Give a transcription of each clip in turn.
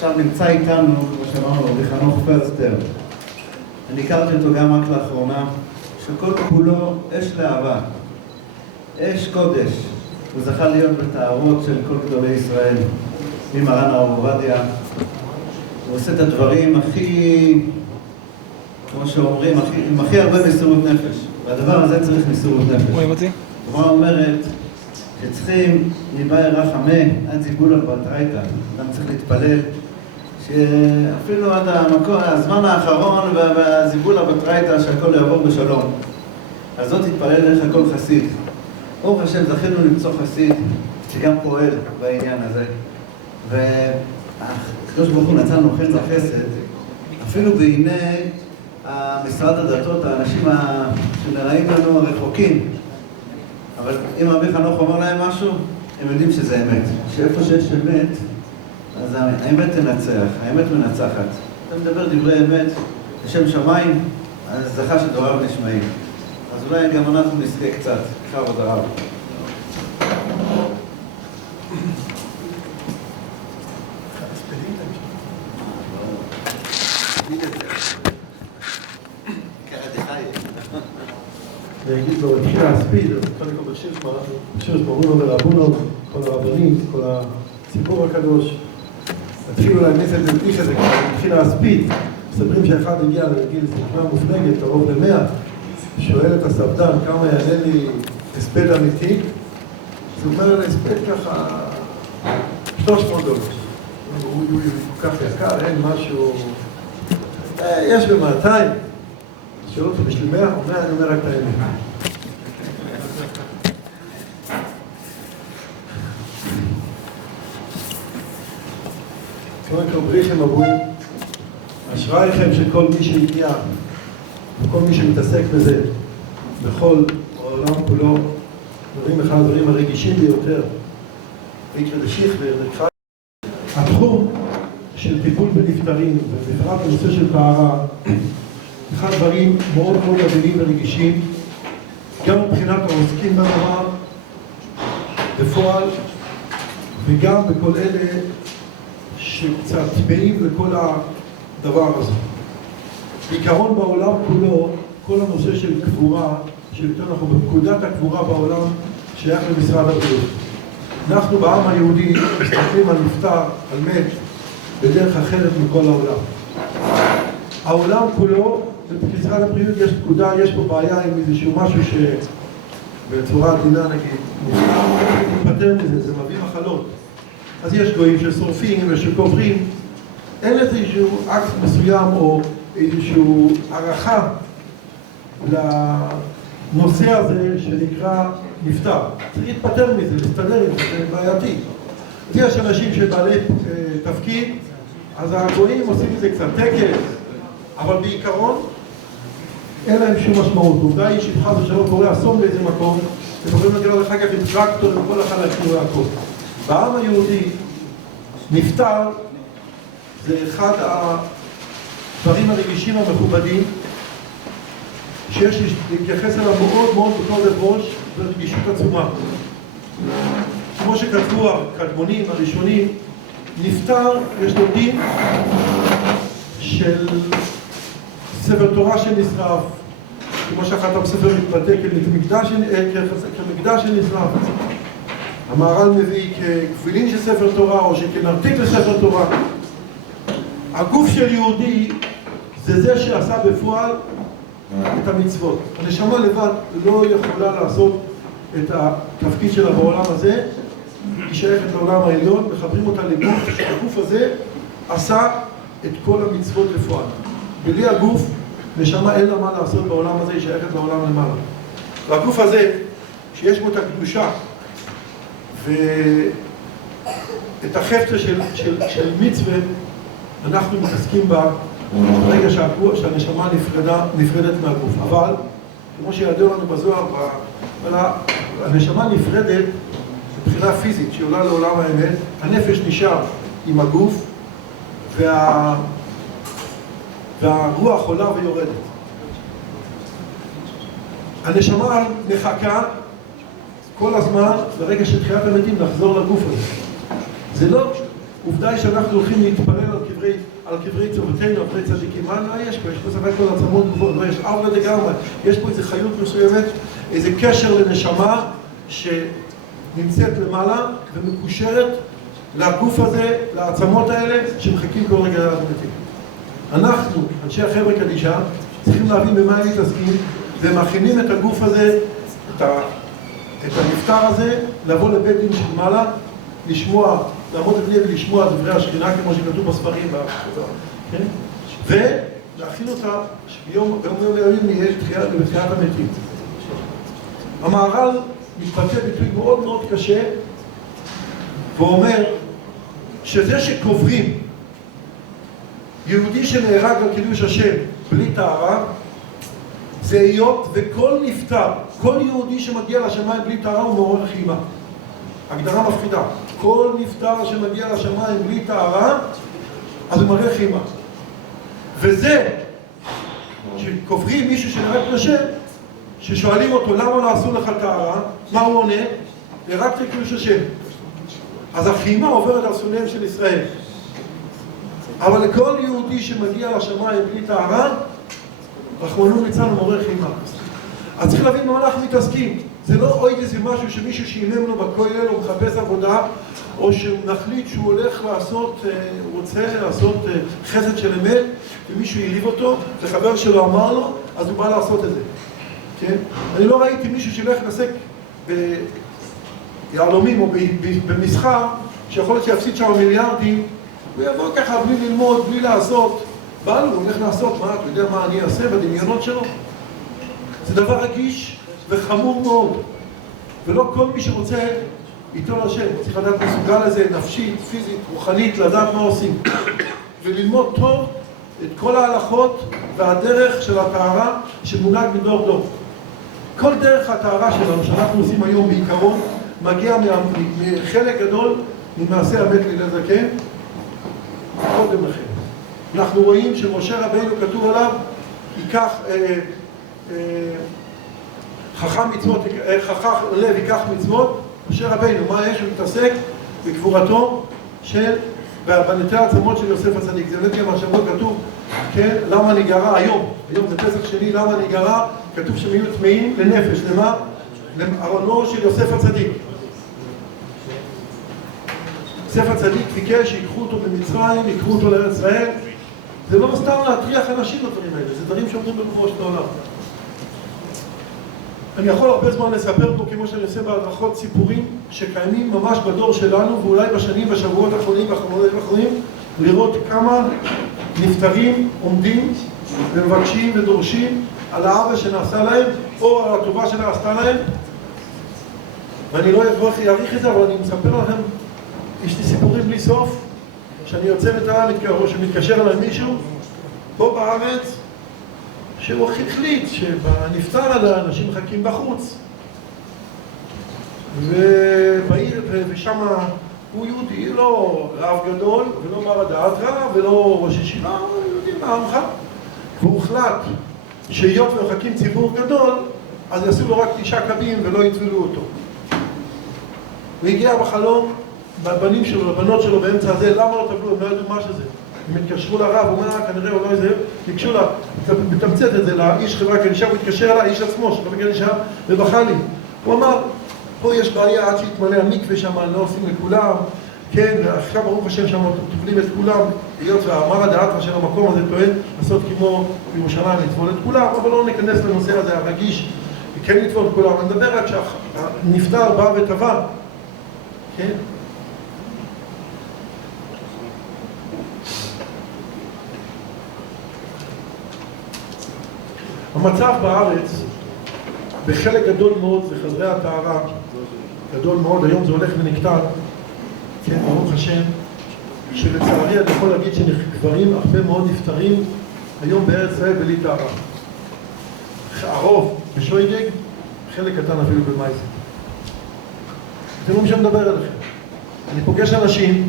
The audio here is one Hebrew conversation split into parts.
עכשיו נמצא איתנו, כמו שאמרנו, רבי חנוך פרסטר. אני הכרתי אותו גם רק לאחרונה, שכל כולו אש להבה, אש קודש. הוא זכה להיות בתארות של כל גדולי ישראל, ממרן הרב עובדיה. הוא עושה את הדברים הכי, כמו שאומרים, עם הכי הרבה מסירות נפש. והדבר הזה צריך מסירות נפש. רואים אותי? התורה אומרת שצריכים ניבאי רחמי עד זיבול הברטרייתא. אדם צריך להתפלל שאפילו עד הזמן האחרון והזיבול הברטרייתא שהכל יעבור בשלום. אז זאת תתפלל לך כל חסיד. ברוך השם, זכינו למצוא חסיד שגם פועל בעניין הזה. והקדוש ברוך הוא נתן לו חן וחסד, אפילו בעיני משרד הדתות, האנשים שנראים לנו הרחוקים. אבל אם רבי חנוך אומר להם משהו, הם יודעים שזה אמת. שאיפה שיש אמת, אז האמת תנצח, האמת מנצחת. אתה מדבר דברי אמת, לשם שמיים, אז זכה שדבריו נשמעים. אז אולי גם אנחנו נזכה קצת, בכבוד הרב. אני אגיד לו, התחילה הספיד, אז קודם כל בשיר שברור ורבונו, כל הרבנים, כל הציבור הקדוש, התחילו להניס את זה בתיך הזה, התחילה הספיד, מספרים שאחד הגיע לגיל זקנה מופלגת, קרוב ל100, שואל את הספדן כמה יעלה לי הספד אמיתי, אז הוא אומר להספד ככה $300. הוא כל כך יקר, אין משהו, יש ב200, שואל אותו בשביל 100 או 100, אני אומר רק את האמת. קודם כל בריחם אבויים, אשרייכם שכל מי שהגיע וכל מי שמתעסק בזה בכל העולם כולו, דברים אחד הדברים הרגישים ביותר, ויקרא דשיך ונקרא התחום של טיפול בנפטרים ובפרט בנושא של טהרה, אחד דברים מאוד מאוד עדינים ורגישים, גם מבחינת העוסקים בדבר בפועל וגם בכל אלה שקצת טמאים לכל הדבר הזה. בעיקרון בעולם כולו, כל הנושא של קבורה, שיותר אנחנו בפקודת הקבורה בעולם, שייך למשרד הבריאות. אנחנו בעם היהודי מסתכלים על נפטר, על מת, בדרך אחרת מכל העולם. העולם כולו, במשרד הבריאות יש פקודה, יש פה בעיה עם איזשהו משהו שבצורה עדינה נגיד, נפטר מזה, זה מביא מחלות. אז יש גויים ששורפים ושקוברים, אין לזה איזשהו אקט מסוים או איזשהו ערכה לנושא הזה שנקרא נפטר. צריך להתפטר מזה, להסתדר עם זה, זה בעייתי. אז יש אנשים שבעלי תפקיד, אז הגויים עושים את זה קצת טקס, אבל בעיקרון אין להם שום משמעות. עובדה היא שחס ושלום קורה אסון באיזה מקום, וקוראים לגלל אחר כך עם טרקטור וכל החלקים והכל. בעם היהודי נפטר זה אחד הדברים הרגישים המכובדים שיש להתייחס אליו מאוד מאוד בכובד ראש ורגישות עצומה. כמו שכתבו הקדמונים הראשונים, נפטר יש לו דין של ספר תורה שנשרף, כמו שאחת בספר מתבטא כמקדש שנשרף. המהר"ל מביא כגבילין של ספר תורה או שכנרתיק לספר תורה. הגוף של יהודי זה זה שעשה בפועל את המצוות. הנשמה לבד לא יכולה לעשות את התפקיד שלה בעולם הזה, היא שייכת לעולם העליון, מחברים אותה לגוף, שהגוף הזה עשה את כל המצוות בפועל. בלי הגוף, נשמה אין לה מה לעשות בעולם הזה, היא שייכת לעולם למעלה. והגוף הזה, שיש בו את הקדושה, ואת החפצה של מצווה, אנחנו מתעסקים בה ברגע שהנשמה נפרדת מהגוף. אבל, כמו שידוע לנו בזוהר, הנשמה נפרדת מבחינה פיזית, שהיא עולה לעולם האמת, הנפש נשאר עם הגוף, והרוח עולה ויורדת. הנשמה מחכה כל הזמן, ברגע של תחיית המתים, לחזור לגוף הזה. זה לא עובדה היא שאנחנו הולכים להתפלל על קברי צורותינו, על קברי צדיקים. מה יש פה? יש פה ספק כל עצמות גבוהות, לא, יש אבלה לגמרי. יש פה איזו חיות מסוימת, איזה קשר לנשמה שנמצאת למעלה ומקושרת לגוף הזה, לעצמות האלה, שמחכים כל רגע למתים. אנחנו, אנשי החברה קדישה, צריכים להבין במה הם מתעסקים, ומכינים את הגוף הזה, את הנפטר הזה, לבוא לבית דין של מעלה, לשמוע, לעמוד לפני ולשמוע דברי השכינה, כמו שכתוב בספרים, כן? ולהכין אותה ביום לימים יהיה בתחיית המתים. המהר"ל מתבטא ביטוי מאוד מאוד קשה, ואומר שזה שקוברים יהודי שנהרג על קידוש השם בלי טהרה, זה היות וכל נפטר, כל יהודי שמגיע לשמיים בלי טהרה הוא מעורר חימה. הגדרה מפחידה. כל נפטר שמגיע לשמיים בלי טהרה, אז הוא מראה חימה. וזה, שקוברים מישהו שנהרג בלי השם, ששואלים אותו למה לא עשו לך טהרה, מה הוא עונה? נהרגת קידוש השם. אז החימה עוברת על שונאיהם של ישראל. אבל לכל יהודי שמגיע לשמיים בלי טהרה, רחמנא ליצלן מעורר חימה. אז צריך להבין במה אנחנו מתעסקים. זה לא עוד איזה משהו שמישהו שימם לו בכולל או מחפש עבודה, או שנחליט שהוא הולך לעשות, הוא רוצה לעשות חסד של אמת, ומישהו העליב אותו, וחבר שלו אמר לו, אז הוא בא לעשות את זה. כן? אני לא ראיתי מישהו שילך להתעסק ביהלומים או במסחר, שיכול להיות שיפסיד שם מיליארדים, הוא יבוא ככה בלי ללמוד, בלי לעשות. בא לו, הוא הולך לעשות, מה, אתה יודע מה אני אעשה בדמיונות שלו? זה דבר רגיש וחמור מאוד. ולא כל מי שרוצה איתו לשם, צריך לדעת מסוגל לזה, נפשית, פיזית, רוחנית, לדעת מה עושים. וללמוד טוב את כל ההלכות והדרך של הטהרה שמונהג מדור דור. כל דרך הטהרה שלנו שאנחנו עושים היום בעיקרון, מגיע מחלק גדול ממעשה הבית הלל זקן קודם לכן. אנחנו רואים שמשה רבינו כתוב עליו, ייקח חכם לב ייקח מצוות. משה רבינו, מה יש? הוא מתעסק בקבורתו של, בנטי העצמות של יוסף הצדיק. זה באמת גם השבוע כתוב, כן, למה אני גרה היום, היום זה פסח שני, למה אני גרה, כתוב שהם יהיו טמאים לנפש, למה? לארונו של יוסף הצדיק. יוסף הצדיק ביקש שיקחו אותו במצרים, ייקחו אותו לארץ ישראל. זה לא סתם להטריח אנשים לדברים האלה, זה דברים שעומדים בגבוהו של העולם. אני יכול הרבה זמן לספר פה, כמו שאני עושה בהדרכות, סיפורים שקיימים ממש בדור שלנו, ואולי בשנים ובשבועות האחרונים והחודשים האחרונים, לראות כמה נפטרים עומדים ומבקשים ודורשים על העוול שנעשה להם, או על הטובה שנעשתה להם. ואני לא אעריך את זה, אבל אני מספר לכם, יש לי סיפורים בלי סוף, שאני יוצא מתאר, או שמתקשר אליי מישהו, פה בארץ, שהוא החליט שבנפטר על האנשים מחכים בחוץ. ובעיר, ושם הוא יהודי, לא רב גדול, ולא בר הדעת רב, ולא ראש ישיבה, הוא יהודי מעמך. והוחלט שהיות ומחכים ציבור גדול, אז יעשו לו רק 9 קבים ולא יטבלו אותו. והגיע בחלום, בבנים שלו, לבנות שלו באמצע הזה, למה לא טבלו? הם לא ידעו מה שזה. הם התקשרו לרב, הוא אומר, כנראה הוא לא איזה, תקשו לה, מתמצאת את זה לאיש חברה קדישה, הוא התקשר אליי, איש עצמו, שחברה קדישה, ובכה לי. הוא אמר, פה יש בעיה עד שהתמלא המקווה שם, לא עושים לכולם, כן, עכשיו ברוך השם שם טובלים את כולם, היות והאמר הדעת של המקום הזה טוען, לעשות כמו בירושלים, לטבול את כולם, אבל לא ניכנס לנושא הזה הרגיש, כן לטבול את כולם, אני מדבר רק שהנפטר בא וטבע, כן? המצב בארץ, בחלק גדול מאוד, זה חדרי הטהרה, גדול מאוד, היום זה הולך ונקטן, כן, ברוך השם, שלצערי אני יכול להגיד שגברים הרבה מאוד נפטרים היום בארץ ישראל בלי טהרה. הרוב בשויגג, חלק קטן אפילו במייסט. זה לא משנה לדבר אליכם. אני פוגש אנשים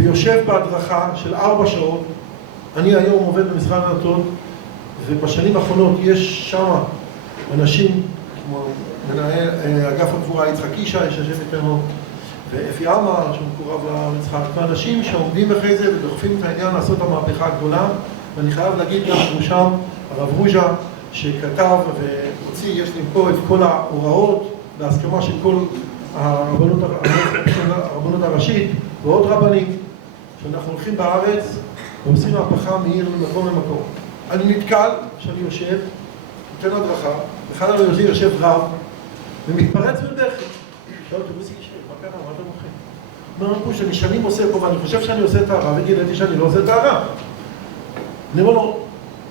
ויושב בהדרכה של 4 שעות, אני היום עובד במשרד הדתות, ובשנים האחרונות יש שם אנשים כמו מנהל אגף הקבורה יצחק אישה, יש השם איתנו, ואפי עמה, שהוא מקורב לרצחק, ואנשים שעומדים אחרי זה ודוחפים את העניין לעשות המהפכה הגדולה, ואני חייב להגיד גם בראשם הרב רוז'ה, שכתב והוציא, יש לי פה את כל ההוראות בהסכמה של כל הרבנות הראשית ועוד רבנים, שאנחנו הולכים בארץ ועושים מהפכה מעיר למקום למקום. אני נתקל שאני יושב, נותן הדרכה, אחד היוזים יושב רב ומתפרץ בדחי. שואל אותו, בוסי, מה קרה? מה אתה מוכן? אומר, שאני שנים עושה פה ואני חושב שאני עושה טהרה, וגיליתי שאני לא עושה טהרה. אני אומר לו,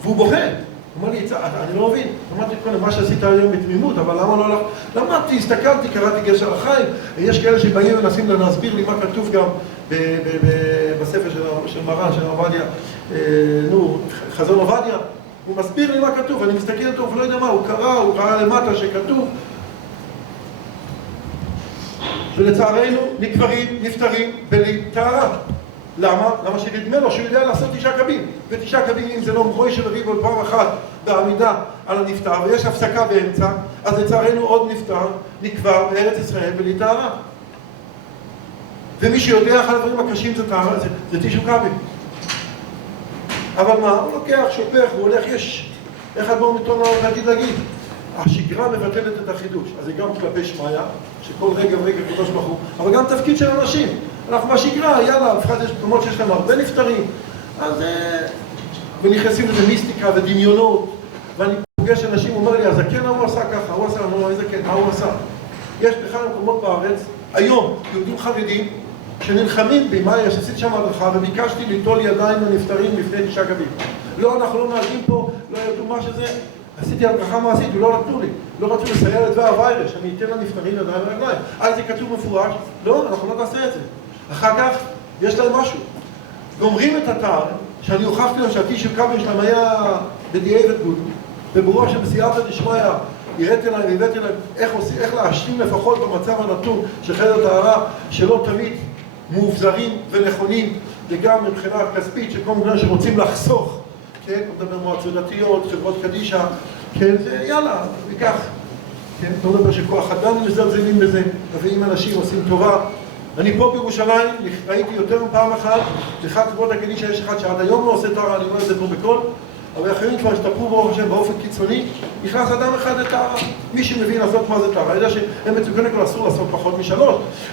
והוא בוכה. הוא אומר לי, אני לא מבין. אמרתי כל מה שעשית היום בתמימות, אבל למה לא הלך? למדתי, הסתכלתי, קראתי גשר החיים, ויש כאלה שבאים ומנסים להסביר לי מה כתוב גם בספר של מרן, של עובדיה, חזון עובדיה. הוא מסביר לי מה כתוב, אני מסתכל אותו ולא יודע מה, הוא קרא למטה שכתוב. ולצערנו נקברים, נפטרים בלי טהרה. למה? למה שנדמה לו שהוא יודע לעשות 9 קבים. ו9 קבים אם זה לא מרוי של ריב עוד פעם אחת בעמידה על הנפטר, ויש הפסקה באמצע, אז לצערנו עוד נפטר, נקבר בארץ ישראל בלי טהרה. ומי שיודע אחד הדברים הקשים זה טהרה, זה 9 קבים. אבל מה? הוא לוקח, שופך, הוא הולך, יש איך אדמו"ר מתון להגיד, השגרה מבטלת את החידוש. אז זה גם כלפי שמיה, שכל רגע ורגע קדוש ברוך הוא, אבל גם תפקיד של אנשים. אנחנו בשגרה, יאללה, לפחות יש מקומות שיש להם הרבה נפטרים, אז ונכנסים לזה מיסטיקה ודמיונות, ואני פוגש אנשים, הוא אומר לי, הזקן הוא עשה ככה, הוא עשה, לא, איזה כן, מה הוא עשה? יש בכלל מקומות בארץ, היום, יהודים חרדים, שנלחמים בי, מה יש? עשיתי שם הדרכה, וביקשתי ליטול ידיים לנפטרים לפני 9 קבים. לא, אנחנו לא נהגים פה, לא ידעו מה שזה. עשיתי הדרכה מעשית, ולא נתנו לי. לא רצו לסייע לדבר הווירש, אני אתן לנפטרים ידיים ורגליים. זה כתוב מפורש? לא, אנחנו לא נעשה את זה. אחר כך, יש להם משהו. גומרים את התאר, שאני הוכחתי להם שהטישו קאבים שלהם היה בדיעבד גוד, וברוח שבסייעתא דשמיא, הראיתי להם והבאתי להם איך להשלים לפחות במצב הנתון של חדר טהרה, שלא תמיד מאובזרים ונכונים, וגם מבחינה כספית, שכל מיני שרוצים לחסוך, כן? לא מדבר מועצות דתיות, חברות קדישה, כן? זה יאללה, וכך. כן? לא מדבר שכוח אדם מזלזלים בזה, ואם אנשים עושים טובה. אני פה בירושלים, ראיתי יותר מפעם אחת, לכת חברות הקדישה יש אחד שעד היום לא עושה טהרה, אני אומר את זה פה בכל, אבל אחרים כבר השתפרו ברוך השם באופן קיצוני, נכנס אדם אחד לטהרה. מי שמבין לעשות מה זה טהרה, יודע שהם מצוקנים כבר אסור לעשות פחות מ3.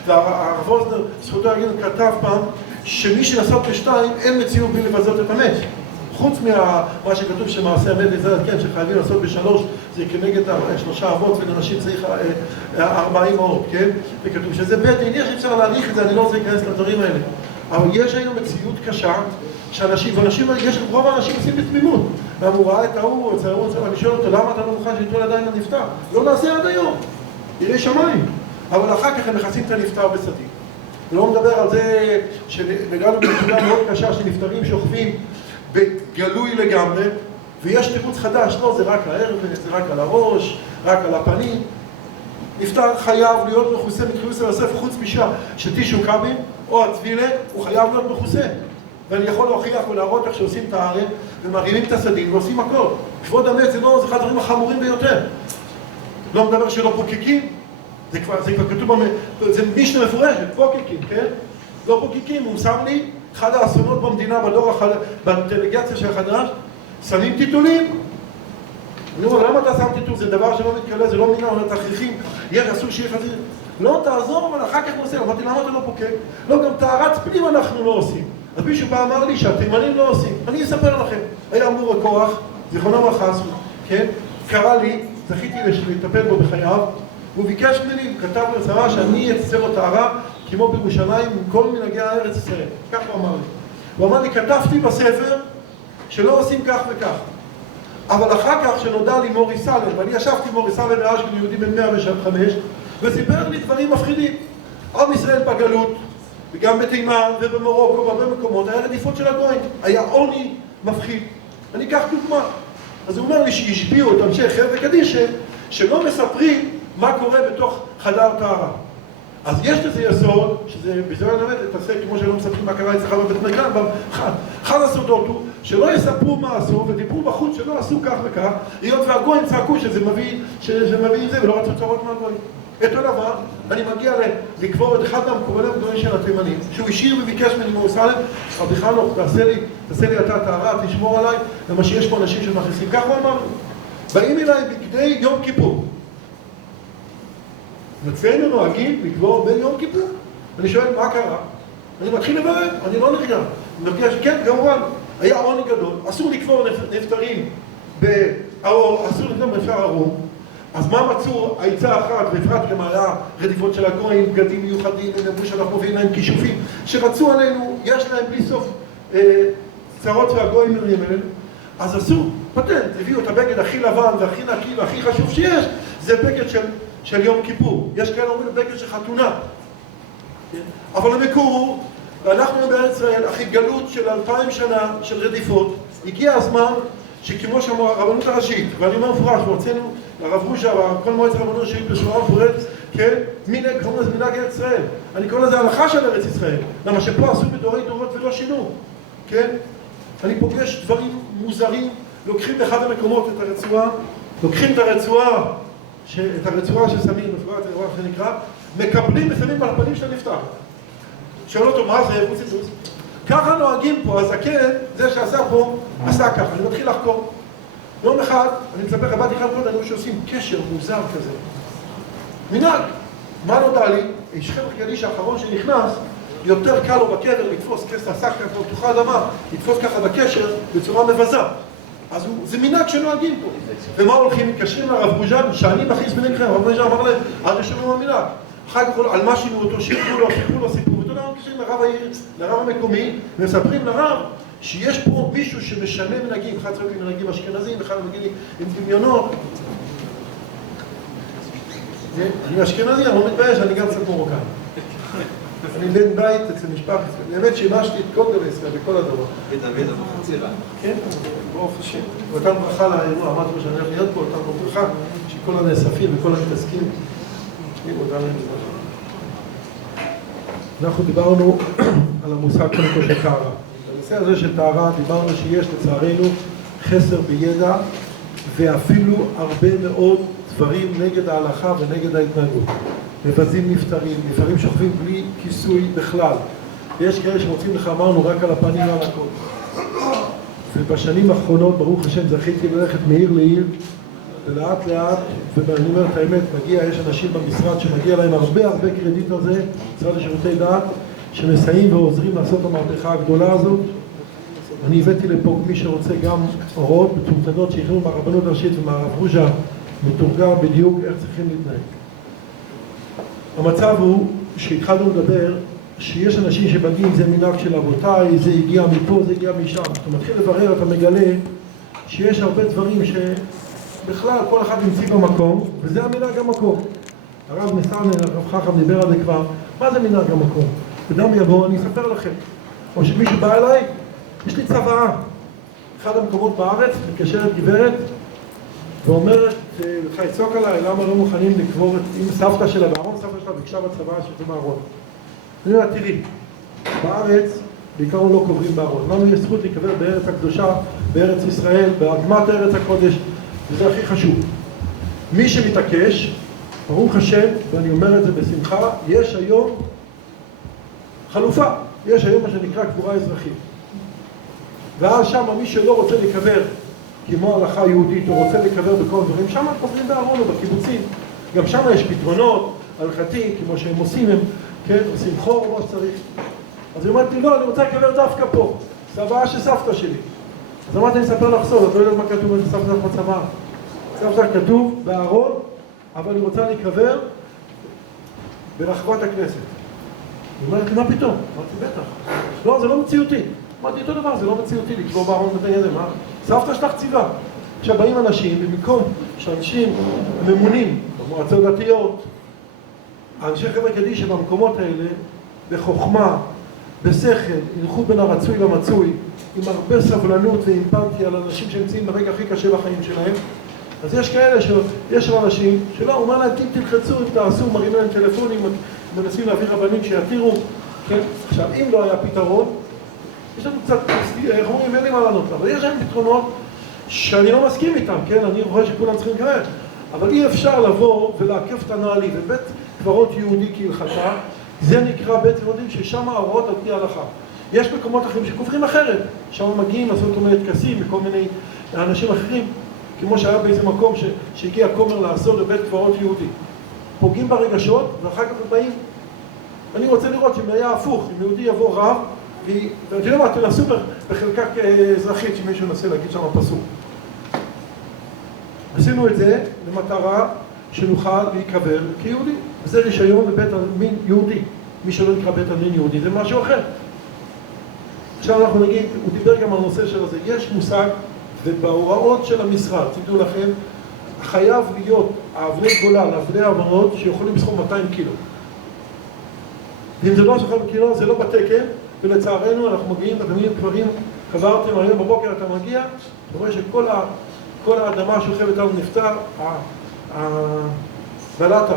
והרב אוזנר, זכותו להגיד, כתב פעם, שמי שנעשות ב2, אין מציאות בלי לבזות את המת. חוץ מה שכתוב שמעשה המת לזרת, כן, שחייבים לעשות ב3, זה כנגד 3 אבות, ולנשים צריך 40 אמהות, כן? וכתוב שזה בית דין, יש אפשר להעריך את זה, אני לא רוצה להיכנס לדברים האלה. אבל יש היום מציאות קשה, שאנשים, רוב האנשים עושים בתמימות. והוא ראה את ההוא, ואני שואל אותו, למה אתה לא מוכן שניתנו לידיים לנפטר? לא נעשה עד היום, יראה שמיים. אבל אחר כך הם מכסים את הנפטר בסדיר. ולא מדבר על זה שנגענו בנקודה מאוד קשה שנפטרים שוכבים בגלוי לגמרי, ויש תירוץ חדש, לא, זה רק הערב, זה רק על הראש, רק על הפנים. נפטר חייב להיות מכוסה מתחילות לסף חוץ משם שטישו קאבים או הטבילה, הוא חייב להיות מכוסה. ואני יכול להוכיח ולהראות איך שעושים את הערב ומרימים את הסדין ועושים הכל. כבוד המת זה לא, זה אחד הדברים החמורים ביותר. לא מדבר שלא פוקקים, זה כבר כתוב, זה מישנה מפורשת, פוקקים, כן? לא פוקקים, הוא שם לי, אחד האסונות במדינה בטלגציה של החדש, שמים טיטולים. אני אומר, למה אתה שם טיטול? זה דבר שלא מתקלה, זה לא מינה, אבל תכריכים, יש אסור שיהיה חזיר. לא תעזור, אבל אחר כך נעשה. אמרתי, למה אתה לא פוקק? לא, גם טהרת פנים אנחנו לא עושים. אז מישהו בא אמר לי שהתימנים לא עושים. אני אספר לכם. היה אמור הקורח, זיכרונו לברכה, כן? קרא לי, זכיתי לטפל בו בחייו, והוא ביקש ממני, כתב לצרה שאני אצא לו טהרה, כמו בירושלים, עם כל מנהגי הארץ ישראל. כך הוא אמר לי. הוא אמר לי, כתבתי בספר שלא עושים כך וכך. אבל אחר כך שנודע לי מורי סלם, ואני ישבתי עם מורי סלם באשקלון, יהודי בן 105, וסיפר לי דברים מפחידים. עם ישראל בגלות, וגם בתימן ובמרוקו ובהרבה מקומות, היה רדיפות של הגויים, היה עוני מפחיד. אני אקח דוגמה. אז הוא אומר לי שהשביעו את אנשי חרב וקדישה, שלא מספרים מה קורה בתוך חדר טהרה. אז יש לזה יסוד, שזה בזמן האמת להתעסק כמו שלא מספרים מה קרה אצלך בבית מרקחת, אבל אחד הסודות הוא שלא יספרו מה עשו ודיברו בחוץ שלא עשו כך וכך, היות והגויים צעקו שזה מביא עם זה ולא רצו צרות מהגויים. אותו דבר, אני מגיע לקבור את אחד מהמקורנים הגדולים של התימנים, שהוא השאיר וביקש ממני מאורסלם, רבי חנוך, תעשה לי אתה טהרה, תשמור עליי, למה שיש פה אנשים שמכניסים. כך הוא אמר לי. באים אליי בגדי יום כיפור. אצלנו נוהגים לקבור בין יום כיפור. אני שואל, מה קרה? אני מתחיל לברר, אני לא נרגע. אני מרגיע שכן, כמובן, היה עוני גדול, אסור לקבור נפטרים, אסור לקבור נפטר ערום. אז מה מצאו? העצה אחת, בפרט גם היה רדיפות של הגויים, בגדים מיוחדים, הם אמרו שאנחנו מביאים להם כישופים, שרצו עלינו, יש להם בלי סוף צרות והגויים מרימים אלינו. אז עשו פטנט, הביאו את הבגד הכי לבן והכי נקי והכי חשוב שיש, זה בגד של יום כיפור. יש כאלה אומרים בגד של חתונה. אבל המקור הוא, ואנחנו בארץ ישראל, אחרי גלות של 2000 שנה של רדיפות, הגיע הזמן שכמו שאמרה הרבנות הראשית, ואני אומר מפורש, והוצאנו לרב רוז'ה, כל מועצת הרבנות הראשית בשורה מפורט, כן? קוראים לזה מנהג ארץ ישראל. אני קורא לזה הלכה של ארץ ישראל. למה שפה עשו בדורי דורות ולא שינו, כן? אני פוגש דברים מוזרים, לוקחים באחד המקומות את הרצועה, לוקחים את הרצועה ששמים, בפרט הרוח שנקרא, מקבלים ושמים על הפנים של הנפטר. שואל אותו, מה זה? רוציטוס. ככה נוהגים פה, הזקן, זה שעשה פה, עשה ככה. אני מתחיל לחקור. יום אחד, אני מספר לך, באתי אחד קודם, שעושים קשר מוזר כזה. מנהג, מה נודע לי? איש חבר'ה קדיש האחרון שנכנס, יותר קל לו בקבר לתפוס כסף, עסק ככה, פתוחה אדמה, לתפוס ככה בקשר בצורה מבזה. אז זה מנהג שנוהגים פה. ומה הולכים? מתקשרים לרב רוז'ן, שאני מכניס ביניכם, הרב רוז'ן אמר להם, אל תשמעו מהמנהג. אחר כך על מה שינו אותו, שיחקו לו סיפור, ואתה יודע, מתקשרים לרב העיר, לרב המקומי, ומספרים לרב שיש פה מישהו שמשנה מנהגים, אחד צריך לי מנהגים אשכנזים, אחד מגיע לי עם דמיונות. אני אשכנזי, אני לא מתבייש, אני גם קצת מרוקאי. אני בן בית אצל משפחת, באמת שימשתי את כל גבי ישראל בכל הדבר. בדוד המחצירה. כן, ברוך השם. ואותם ברכה לאירוע, אמרתי לו שאני הולך להיות פה, אותם ברכה, שכל הנאספים וכל המתעסקים, אנחנו דיברנו על המושג קודם כל של טהרה. בנושא הזה של טהרה דיברנו שיש לצערנו חסר בידע ואפילו הרבה מאוד דברים נגד ההלכה ונגד ההתנהגות. מבזים נפטרים, לפעמים שוכבים בלי כיסוי בכלל. ויש כאלה שרוצים לך, אמרנו, רק על הפנים ועל הכל. ובשנים האחרונות, ברוך השם, זכיתי ללכת מעיר לעיר, ולאט לאט, ואני אומר את האמת, יש אנשים במשרד שמגיע להם הרבה קרדיט על זה, משרד לשירותי דת, שמסייעים ועוזרים לעשות את המהפכה הגדולה הזאת. אני הבאתי לפה מי שרוצה גם הוראות מתומתנות שיכנו מהרבנות הראשית ומהרב רוז'ה, מתורגם בדיוק איך צריכים להתנהג. המצב הוא שהתחלנו לדבר שיש אנשים שבגיעים זה מנהג של אבותיי, זה הגיע מפה, זה הגיע משם. אתה מתחיל לברר, אתה מגלה שיש הרבה דברים שבכלל כל אחד נמצא במקום, וזה המנהג המקום. הרב נסענה, הרב חכם דיבר על זה כבר, מה זה מנהג המקום? אדם יבוא, אני אספר לכם. או שמישהו בא אליי, יש לי צוואה. אחד המקומות בארץ, מתקשרת גברת, ואומרת, לך יצוק עליי, למה לא מוכנים לקבור עם סבתא שלה בארון? סבתא שלה ביקשה בצבא שזה בארון. אני אומר, תראי, בארץ בעיקרון לא קוברים בארון. לנו יש זכות לקבר בארץ הקדושה, בארץ ישראל, באדמת ארץ הקודש, וזה הכי חשוב. מי שמתעקש, ברוך השם, ואני אומר את זה בשמחה, יש היום חלופה. יש היום מה שנקרא קבורה אזרחית. ואז שם מי שלא רוצה לקבר כמו הלכה יהודית, הוא רוצה לקבר בכל דברים, שם קוברים בארון או בקיבוצים. גם שם יש פתרונות הלכתיים, כמו שהם עושים, הם כן, עושים חור או מה שצריך. אז היא אומרת לי, לא, אני רוצה לקבר דווקא פה. צוואה של סבתא שלי. אז אמרתי, אני אספר לך סוד, את לא יודעת מה כתוב על סבתא לך בצוואה. סבתא כתוב בארון, אבל היא רוצה לקבר ברחבת הכנסת. היא אומרת לי, מה פתאום? אמרתי, בטח. לא, זה לא מציאותי. אמרתי, אותו דבר, זה לא מציאותי, לקבור בארון בתי זה, מה? סבתא שלך ציווה. עכשיו באים אנשים, במקום שאנשים ממונים במועצות דתיות, האנשי חבר'ה קדישא במקומות האלה, בחוכמה, בשכל, ילכו בין הרצוי למצוי, עם הרבה סבלנות ואימפתיה לאנשים שנמצאים ברגע הכי קשה בחיים שלהם. אז יש כאלה שיש אנשים שלא, הוא אומר להם, תלחצו, תעשו, מראים להם טלפונים, מנסים להביא רבנים שיתירו. כן? עכשיו, אם לא היה פתרון, יש לנו קצת, איך אומרים, אין לי מה לענות לה, אבל יש להם פתרונות שאני לא מסכים איתם, כן? אני רואה שכולם צריכים לקראת. אבל אי אפשר לבוא ולעכב את הנהלים, ובית קברות יהודי כהלכתה, זה נקרא בית יהודי ששם ההוראות על פי ההלכה. יש מקומות אחרים שקוברים אחרת, שם מגיעים לעשות כל מיני טקסים וכל מיני אנשים אחרים, כמו שהיה באיזה מקום שהגיע כומר לעשות לבית קברות יהודי. פוגעים ברגשות ואחר כך באים. אני רוצה לראות שאם היה הפוך, אם יהודי יבוא רב, ואתה יודע מה, תנסו בחלקה כאזרחית שמישהו ינסה להגיד שם פסוק. עשינו את זה למטרה שנוכל להיקבר כיהודי. וזה רישיון לבית עלמין יהודי. מי שלא נקרא בית עלמין יהודי זה משהו אחר. עכשיו אנחנו נגיד, הוא דיבר גם על הנושא של זה. יש מושג, ובהוראות של המשרד, תדעו לכם, חייב להיות האבני גולן, אבני אבנות שיכולים לסחוב 200 קילו. ואם זה לא שוכב קילו, זה לא בתקן, ולצערנו אנחנו מגיעים לתמיד קברים, קברתם היום בבוקר, אתה מגיע, אתה רואה שכל האדמה שוכבת לנו נפטר, הבלטה,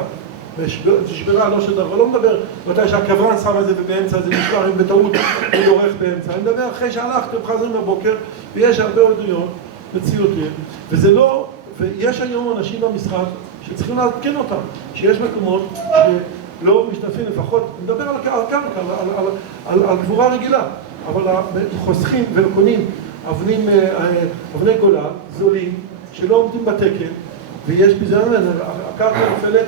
ששברה לא שדר, אבל לא מדבר מתי שהקברן שם את זה ובאמצע זה נשבר, אם בטעות הוא דורך באמצע. אני מדבר אחרי שהלכתם, חזרים בבוקר, ויש הרבה עדויות, מציאותיים, וזה לא, ויש היום אנשים במשרד שצריכים לעדכן אותם, שיש מקומות שלא משתתפים לפחות, נדבר על קרקע, על גבורה רגילה, אבל חוסכים וקונים אבני גולה, זולים, שלא עומדים בתקן, ויש בזה, הקרקע נופלת,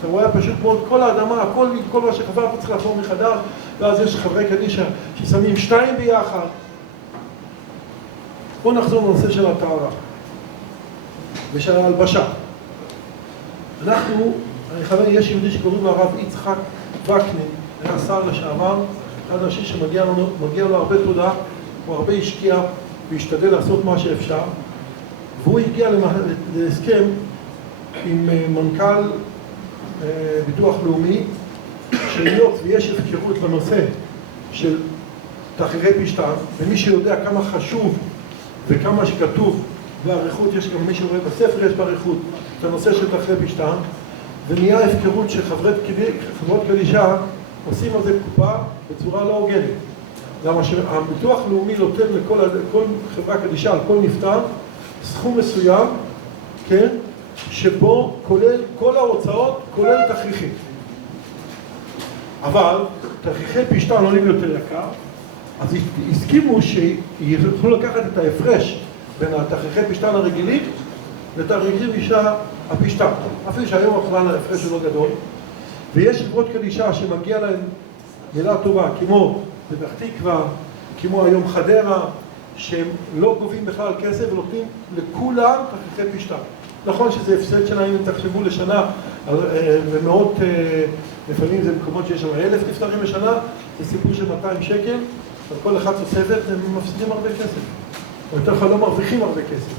אתה רואה פשוט מאוד כל האדמה, כל מה שחבר פה צריך לעבור מחדש, ואז יש חברי קדישה ששמים 2 ביחד. בואו נחזור לנושא של הטהרה ושל ההלבשה. יש יהודי שקוראים לו הרב יצחק וקנין, היה שר לשעבר, אחד האנשים שמגיע לו הרבה תודה, הוא הרבה השקיע והשתדל לעשות מה שאפשר, והוא הגיע להסכם עם מנכ"ל ביטוח לאומי, שהיות ויש הפקרות בנושא של תחרירי פשטן, ומי שיודע כמה חשוב וכמה שכתוב בעריכות, יש גם מי שרואה בספר, יש בעריכות את הנושא של תחרירי פשטן, ונהיה הפקרות שחברות קדישה עושים על זה קופה בצורה לא הוגנת. למה שהביטוח לאומי נותן לכל חברה קדישה, על כל נפטר, סכום מסוים, כן? שבו כולל כל ההוצאות, כולל תכריכים. אבל תכריכי פשטן עולים יותר יקר, אז הסכימו שיוכלו לקחת את ההפרש בין התכריכי פשטן הרגילים לתכריכי הפשטן. אפילו שהיום בכלל ההפרש הוא לא גדול, ויש חברות קדישה שמגיע להן מילה טובה, כמו פתח תקווה, כמו היום חדרה, שהם לא גובים בכלל כסף ונותנים לכולם תכריכי פשטן. נכון שזה הפסד שלהם, אם תחשבו לשנה, ומאות, לפעמים זה מקומות שיש שם 1,000 נפטרים לשנה, זה סיפור של 200 שקל, על כל אחד תוספת, הם מפסידים הרבה כסף. או יותר כלל לא מרוויחים הרבה כסף.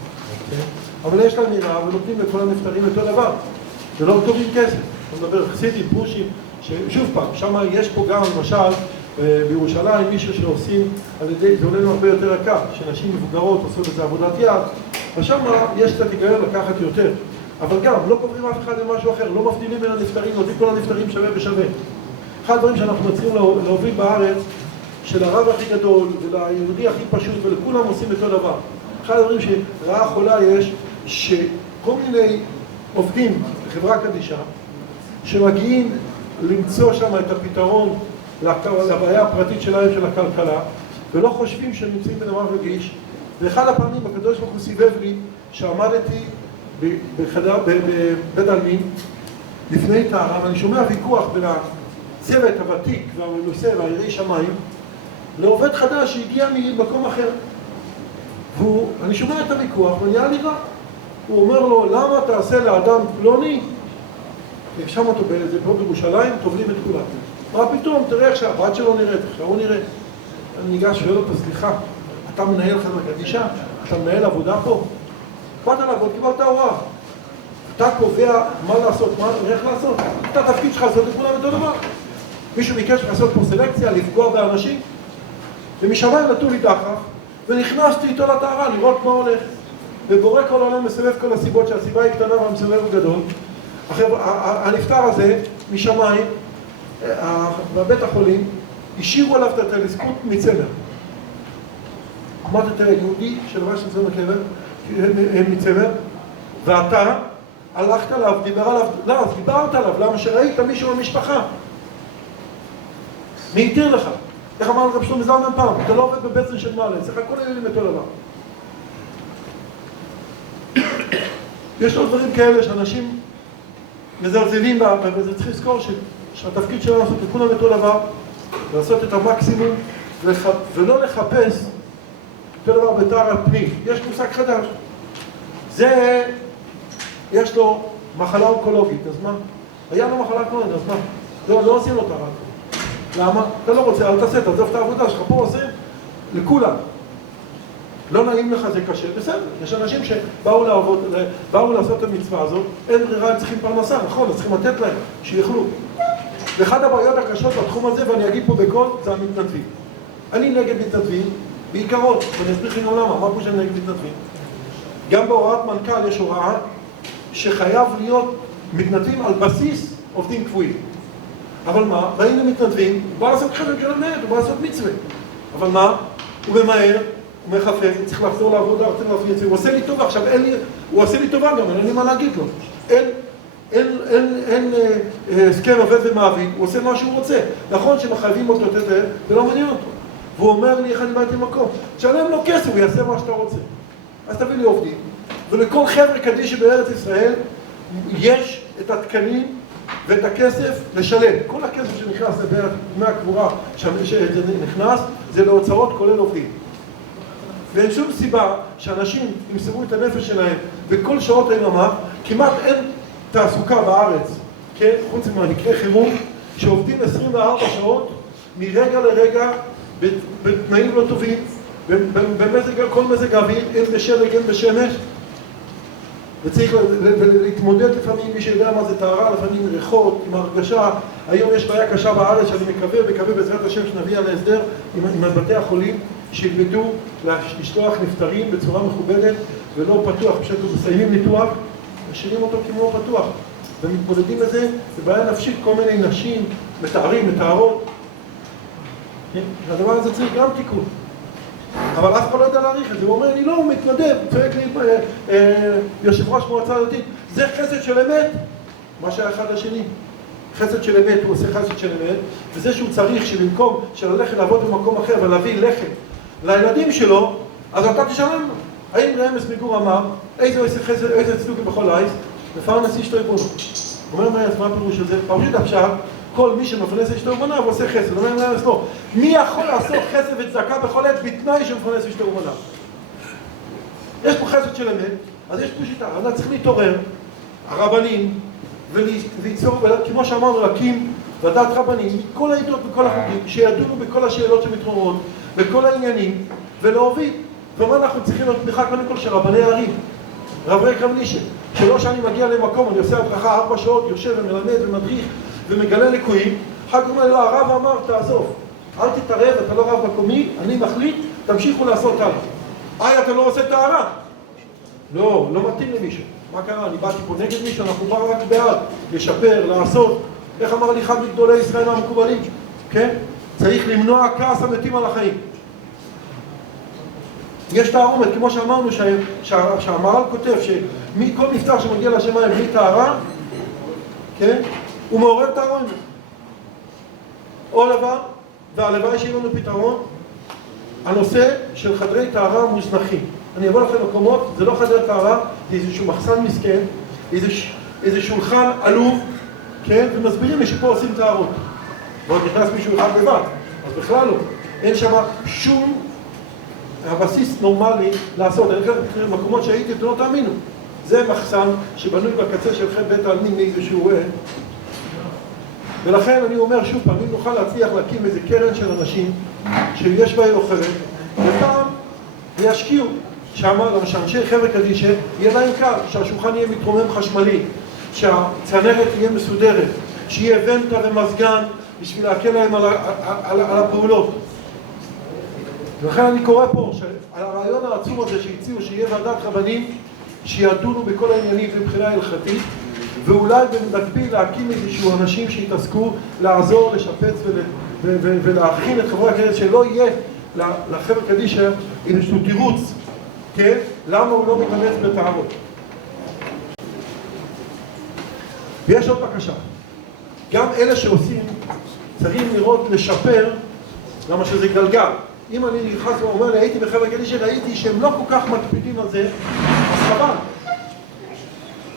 אבל יש להם מילה ונותנים לכל הנפטרים אותו דבר. זה לא טובים כסף. אני מדבר חסידים, פושים, ששוב פעם, שם יש פה גם, למשל, בירושלים, מישהו שעושים על ידי, זה עולה לנו הרבה יותר יקר, שנשים מבוגרות עושות את זה עבודת יד, ושם יש קצת היגיון לקחת יותר. אבל גם, לא קוברים אף אחד במשהו אחר, לא מבדילים בין הנפטרים, נותנים כל הנפטרים שווה בשווה. אחד הדברים שאנחנו מציעים להוביל בארץ, של הרב הכי גדול, וליהודי הכי פשוט, ולכולם עושים אותו דבר. אחד הדברים שרעה חולה יש, שכל מיני עובדים בחברה קדישה, שמגיעים למצוא שם את הפתרון לבעיה הפרטית שלהם של הכלכלה, ולא חושבים שהם נמצאים בדבר רגיש. ואחד הפעמים הקדוש ברוך הוא סיבב לי שעמדתי בבית עלמין לפני טהרה, ואני שומע ויכוח בין הצוות הוותיק והמנוסה והיראי שמיים לעובד חדש שהגיע ממקום אחר. ואני שומע את הוויכוח ונהיה לי רע. הוא אומר לו, למה תעשה לאדם פלוני? שם אותו באיזה פה בירושלים, טובלים את כולם. מה פתאום? תראה איך שהבת שלו נראית, איך שהוא נראה. אני ניגש ושואל אותו, סליחה, אתה מנהל חברה קדישה? אתה מנהל עבודה פה? באת לעבוד, קיבלת הוראה. אתה קובע מה לעשות, איך לעשות. אתה תפקיד שלך לעשות לכולם אותו דבר. מישהו ביקש לעשות פה סלקציה, לפגוע באנשים, ומשמיים נתנו לי דחף, ונכנסתי איתו לטהרה לראות מה הולך. ובורא כל העולם מסבב כל הסיבות שהסיבה היא קטנה והמסבב הוא גדול. הנפטר הזה, משמיים, בבית החולים, השאירו עליו את הטלסקופ מצמר. אמרת, תראה, יהודי שלבש את זה בקבר, מצמר, ואתה, הלכת עליו, דיבר עליו, לא, אז דיברת עליו, למה שראית מישהו במשפחה? מי יתיר לך? איך אמר רב שלמה זלמן פעם? אתה לא עובד בבצן של מעלה, צריך כל הילדים אותו דבר. יש עוד דברים כאלה שאנשים מזלזלים בה, וזה צריך לזכור שהתפקיד שלנו לעשות לכולם אותו דבר, לעשות את המקסימום, ולא לחפש אותו דבר בתאר הפנים. יש מושג חדש. זה, יש לו מחלה אונקולוגית, אז מה? היה לו מחלה אונקולוגית, אז מה? לא עושים לו תאר. למה? אתה לא רוצה, אל תעשה, תעזוב את העבודה שלך, פה עושים לכולם. לא נעים לך, זה קשה, בסדר. יש אנשים שבאו לעבוד, באו לעשות את המצווה הזאת, אין ברירה, הם צריכים פרנסה, נכון, אז צריכים לתת להם, שיוכלו. ואחד הבעיות הקשות בתחום הזה, ואני אגיד פה בקול, זה המתנדבים. אני נגד מתנדבים, בעיקרות, ואני אסביר לכם למה, מה פה שאני נגד מתנדבים? גם בהוראת מנכ"ל יש הוראה שחייב להיות מתנדבים על בסיס עובדים קבועים. אבל מה? באים למתנדבים, הוא בא לעשות חלק של המעט, הוא בא לעשות מצווה. אבל מה? הוא ממהר, הוא מחפף, צריך לחזור לעבודה, צריך לעשות מצווה. הוא עושה לי טובה, עכשיו אין לי, הוא עושה לי טובה גם, אין לי מה להגיד לו. אין הסכם עובד ומעביד, הוא עושה מה שהוא רוצה. נכון שמחייבים אותו, זה לא מעניין אותו. והוא אומר לי איך אני באתי למקום. תשלם לו כסף, הוא יעשה מה שאתה רוצה. אז תביא לי עובדים. ולכל חבר'ה קדישא בארץ ישראל יש את התקנים ואת הכסף לשלם. כל הכסף שנכנס לדמי הקבורה שנכנס זה להוצאות כולל עובדים. ואין שום סיבה שאנשים ימסרו את הנפש שלהם בכל שעות היממה, כמעט אין תעסוקה בארץ, כן? חוץ ממקרי חירום, שעובדים 24 שעות מרגע לרגע בתנאים לא טובים, כל מזג האוויר, אין בשלג, אין בשמש, וצריך להתמודד לפעמים, מי שיודע מה זה טהרה, לפעמים עם ריחות, עם הרגשה. היום יש בעיה קשה בארץ שאני מקווה בעזרת השם שנביא על ההסדר עם בתי החולים, שילמדו לשלוח נפטרים בצורה מכובדת ולא פתוח, פשוט מסיימים ניתוח, משאירים אותו כמו פתוח, ומתמודדים לזה, זה בעיה נפשית, כל מיני נשים, מתארות. הדבר הזה צריך גם תיקון. אבל אף אחד לא יודע להעריך את זה, הוא אומר לי לא, הוא מתנדב, צועק לי יושב ראש מועצה דתית, זה חסד של אמת, מה שהיה אחד לשני. חסד של אמת, הוא עושה חסד של אמת, וזה שהוא צריך שבמקום של ללכת לעבוד במקום אחר ולהביא לחם לילדים שלו, אז אתה תשלם לו. האם רמז מגור אמר, איזה צדוק בכל אייס, מפרנס אשתו יבונו. הוא אומר מה הפירוש של זה? פרשת עכשיו, כל מי שמפרנס אשתו יבונה ועושה חסד. הוא אומר רמז לא, מי יכול לעשות חסד וצדקה בכל עת בתנאי שמפרנס אשתו יבונה? יש פה חסד של אמת, אז יש פה שיטה, אז צריך להתעורר, הרבנים, וליצור, כמו שאמרנו, להקים ועדת רבנים מכל העדות וכל החוקים, שידונו בכל השאלות שמתעוררות, בכל העניינים, ולהוביל. ומה אנחנו צריכים להיות תמיכה קודם כל של רבני הערים, רבי קרמנישן, שלא שאני מגיע למקום, אני עושה הדרכה 4 שעות, יושב ומלמד ומדריך ומגלה ליקויים, אחר כך אומר לי, לא, הרב אמר, תעזוב, אל תתערב, אתה לא רב מקומי, אני מחליט, תמשיכו לעשות הלאה. אתה לא עושה טהרה? לא מתאים למישהו. מה קרה? אני באתי פה נגד מישהו, אנחנו בא רק בעד, לשפר, לעשות. איך אמר לי אחד מגדולי ישראל המקובלים? כן? צריך למנוע כעס המתים על החיים. יש תערומת, כמו שאמרנו, שהמהר"ל כותב שכל נפטר שמגיע לשמיים בלי טהרה, כן? הוא מעורר תערומת. עוד דבר, והלוואי שיהיה לנו פתרון, הנושא של חדרי טהרה מוזנחים. אני אבוא לכם מקומות, זה לא חדר טהרה, זה איזשהו מחסן מסכן, איזה שולחן עלוב, כן? ומסבירים לי שפה עושים טהרות. ועוד נכנס מישהו אחד לבד, אז בכלל לא. אין שם שום הבסיס נורמלי לעשות. אני חושב מקומות שהייתי, אתם לא תאמינו. זה מחסן שבנוי בקצה של חד בית העלמין מאיזשהו ולכן אני אומר שוב פעם, אם נוכל להצליח להקים איזה קרן של אנשים שיש בהם אוכלת, ופעם וישקיעו שאמר שאנשי חבר'ה קדישא יהיה להם קל, שהשולחן יהיה מתרומם חשמלי, שהצנרת תהיה מסודרת, שיהיה ונטה ומזגן בשביל להקל להם על הפעולות. ולכן אני קורא פה על הרעיון העצום הזה שהציעו שיהיה ועדת רבנים שידונו בכל העניינים מבחינה הלכתית, ואולי במקביל להקים איזשהו אנשים שיתעסקו לעזור, לשפץ ולהכין את חברי הכנסת, שלא יהיה לחבר'ה קדישא איזשהו תירוץ, כן? למה הוא לא מתאמץ בטהרות. ויש עוד בקשה. גם אלה שעושים צריכים לראות, לשפר, למה שזה גלגל. אם אני נכנס ואומר לי, הייתי בחבר גדי שראיתי שהם לא כל כך מקפידים על זה, אז חבל.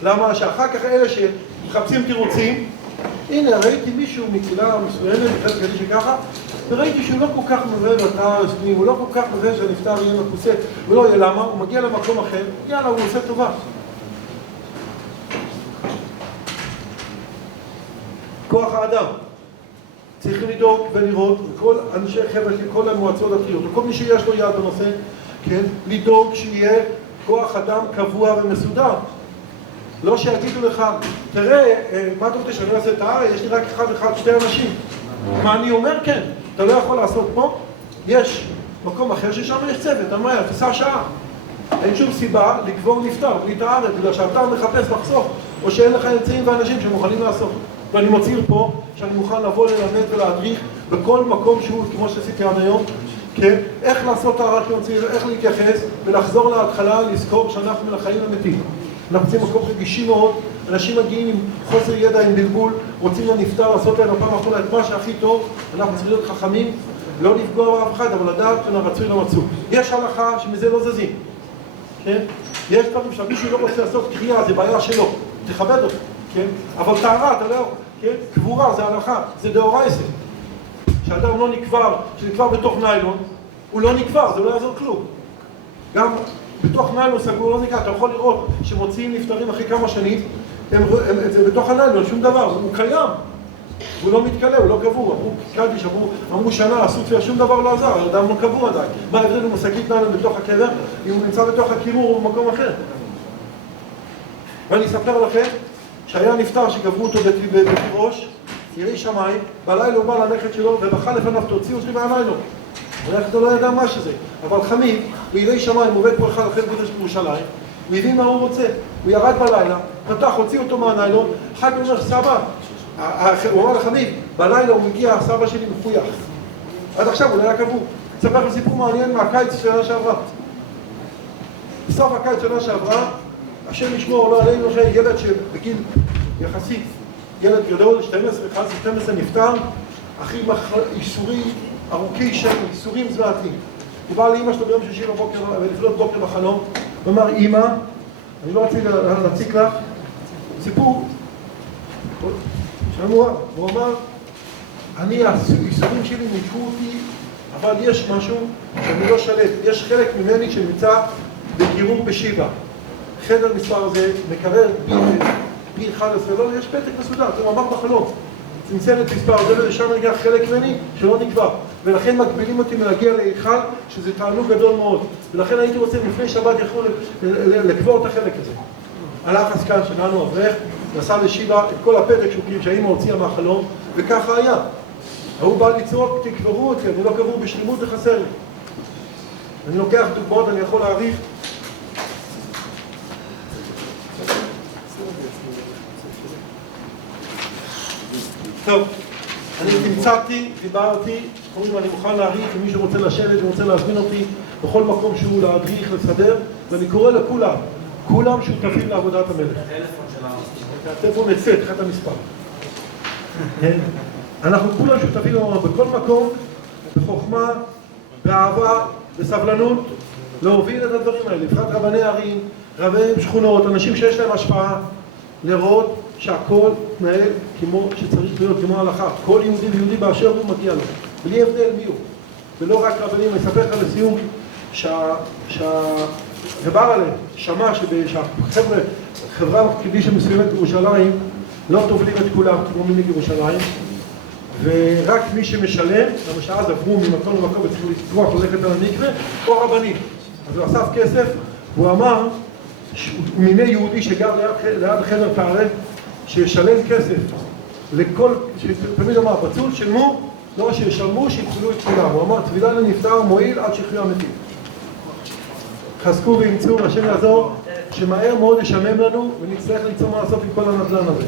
למה שאחר כך אלה שמחפשים תירוצים, הנה ראיתי מישהו מקהילה מסוימת בחבר גדי שככה, וראיתי שהוא לא כל כך מבין בתא הספנים, הוא לא כל כך מבין שהנפטר יהיה מכוסה, הוא לא יהיה למה, הוא מגיע למקום אחר, יאללה, הוא עושה טובה. כוח האדם. צריכים לדאוג ולראות, וכל אנשי חבר'ה של כל המועצות הדתיות, וכל מי שיש לו יד בנושא, כן, לדאוג שיהיה כוח אדם קבוע ומסודר. לא שיגידו לך, תראה, מה אתה רוצה שאני אעשה את הארץ? יש לי רק שתי אנשים. מה אני אומר? כן, אתה לא יכול לעשות פה, יש מקום אחר ששם יש צוות, אני אומר, תסע שעה. אין שום סיבה לקבור נפטר, בלי את הארץ, בגלל שאתה מחפש לחסוך, או שאין לך אמצעים ואנשים שמוכנים לעשות. ואני מצהיר פה שאני מוכן לבוא ללמד ולהדריך בכל מקום שהוא, כמו שעשיתי עד היום, כן? איך לעשות את הערך כמצהיר, איך להתייחס ולחזור להתחלה, לזכור שאנחנו מן החיים המתים. אנחנו רוצים מקום רגישי מאוד, אנשים מגיעים עם חוסר ידע, עם בלבול, רוצים לנפטר, לעשות להם הפעם האחרונה את מה שהכי טוב, אנחנו צריכים להיות חכמים, לא לפגוע באף אחד, אבל לדעת בין הרצוי למצוי. יש הלכה שמזה לא זזים, כן? יש דברים שמישהו לא רוצה לעשות קריאה, זה בעיה שלו, תכבד אותו. כן? אבל טהרה, אתה לא, כן? קבורה זה הלכה, זה דאורייתא. כשאדם לא נקבר, שנקבר בתוך ניילון, הוא לא נקבר, זה לא יעזור כלום. גם בתוך ניילון סגור לא נקבר, אתה יכול לראות שמוציאים נפטרים אחרי כמה שנים, זה בתוך הניילון, שום דבר, הוא קיים. הוא לא מתקלה, הוא לא קבור, אמרו קדיש, אמרו שנה, עשו תפילה, שום דבר לא עזר, האדם לא קבור עדיין. מה ההבדל אם הוא שקית ניילון בתוך הקבר, אם הוא נמצא בתוך הקירור או במקום אחר? ואני אספר לכם, שהיה נפטר שקברו אותו בתירוש, יראי שמיים, בלילה הוא בא לנכד שלו ובכה לפניו, תוציאו אותי מהניילון. הנכד לא ידע מה שזה, אבל חמיד, ביראי שמיים, הוא עובד פה אחד אחרי בקודש בירושלים, הוא הבין מה הוא רוצה, הוא ירד בלילה, פתח, הוציא אותו מהניילון, אחד אומר, סבא, הוא אמר לחמיד, בלילה הוא מגיע, סבא שלי מחוייך. עד עכשיו הוא לא היה קבור. אספר לכם סיפור מעניין מהקיץ שנה שעברה. בסוף הקיץ שנה שעברה, השם ישמור, לא עלינו, ילד שבגיל יחסית, ילד גדול, 12 נפטר, אחי איסורי, ארוכי שם, איסורים זוועתיים. הוא בא לאמא שלו ביום שישי בבוקר, ולפנות בוקר בחלום, ואמר, אמא, אני לא רציתי להציק לך, סיפור, שמוע, הוא אמר, האיסורים שלי ניקו אותי, אבל יש משהו שאני לא שלט, יש חלק ממני שנמצא בקירור בשיבה. חדר מספר הזה, מקרר בי 11, לא, יש פתק מסודר, זה אמר בחלום. צמצם את מספר הזה ולשם נגיע חלק ממני שלא נקבע. ולכן מגבילים אותי מלהגיע להיכל, שזה תענוג גדול מאוד. ולכן הייתי רוצה לפני שבת יכול לקבור את החלק הזה. הלך עסקן שלנו, אברך, נסע לשיבה את כל הפתק שהאימא הוציאה מהחלום, וככה היה. הוא בא לצעוק, תקברו אותי, אני לא קבור בשלימות וחסר לי. אני לוקח דוגמאות, אני יכול להעריך. טוב, אני תמצאתי, דיברתי, אומרים אני מוכן להעריך, אם מישהו רוצה לשבת ורוצה להזמין אותי בכל מקום שהוא להדריך, לסדר, ואני קורא לכולם, כולם שותפים לעבודת המלך. הטלפון שלנו. הטלפון נצא, תחת המספר. אנחנו כולם שותפים בכל מקום, בחוכמה, באהבה, בסבלנות, להוביל את הדברים האלה, לפחות רבני ערים, רבני שכונות, אנשים שיש להם השפעה, לראות שהכל מתנהל כמו שצריך להיות, כמו ההלכה. כל יהודי ויהודי באשר הוא מגיע לו, בלי הבדל מי הוא. ולא רק רבנים, אני אספר לך לסיום, שהרב עליהם שמע שהחברה קדישא מסוימת בירושלים לא טובלים את כולם כמו מנהיג ירושלים, ורק מי שמשלם, למה שאז עברו ממקום למקום וצריך לצרוח ללכת על המקווה, או רבנים. אז הוא אסף כסף, והוא אמר, מיני יהודי שגר ליד חדר תערב, שישלם כסף לכל, תמיד אמר, בצול שלמו, לא שישלמו, שיבחלו את כולם. הוא אמר, תפילה לנפטר מועיל עד שחרור המתים. חזקו וימצאו, השם יעזור, שמהר מאוד ישמם לנו, ונצטרך ליצור מה לעשות עם כל הנדל"ן הזה.